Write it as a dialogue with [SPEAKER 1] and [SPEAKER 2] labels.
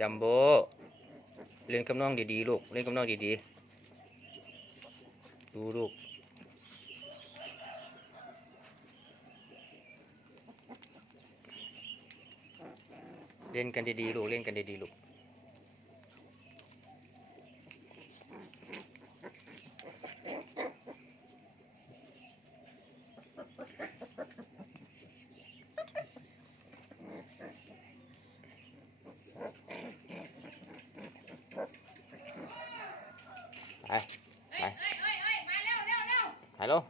[SPEAKER 1] จัมโบ้เล่นกับน้องดีๆลูกเล่นกับน้องดีๆดูลูกเล่นกันดีๆลูกเล่นกันดีๆลูก ไปไป
[SPEAKER 2] เอ้ยเอ้ยเอ้ยมาเร็วเร็วเร็ว
[SPEAKER 1] ถ่ายลง